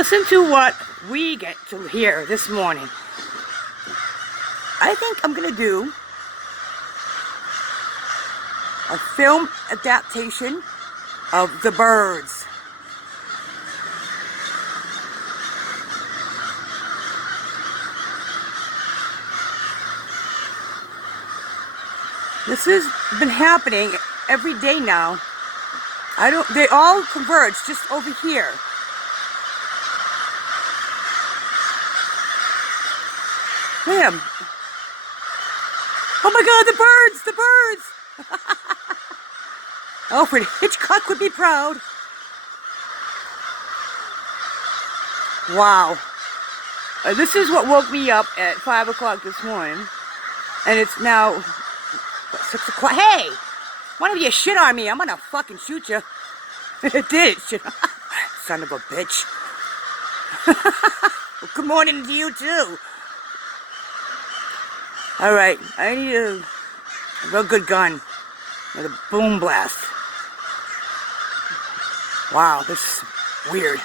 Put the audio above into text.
Listen to what we get to hear this morning. I think I'm gonna do a film adaptation of the birds. This has been happening every day now. They all converge just over here. Damn. Oh my God, the birds! Alfred Hitchcock would be proud. Wow. This is what woke me up at 5 o'clock this morning. And it's now, what, 6 o'clock? Hey! One of you shit on me, I'm gonna fucking shoot you. It did, shit. Son of a bitch. Well, good morning to you too. Alright, I need a real good gun with a boom blast. Wow, this is weird.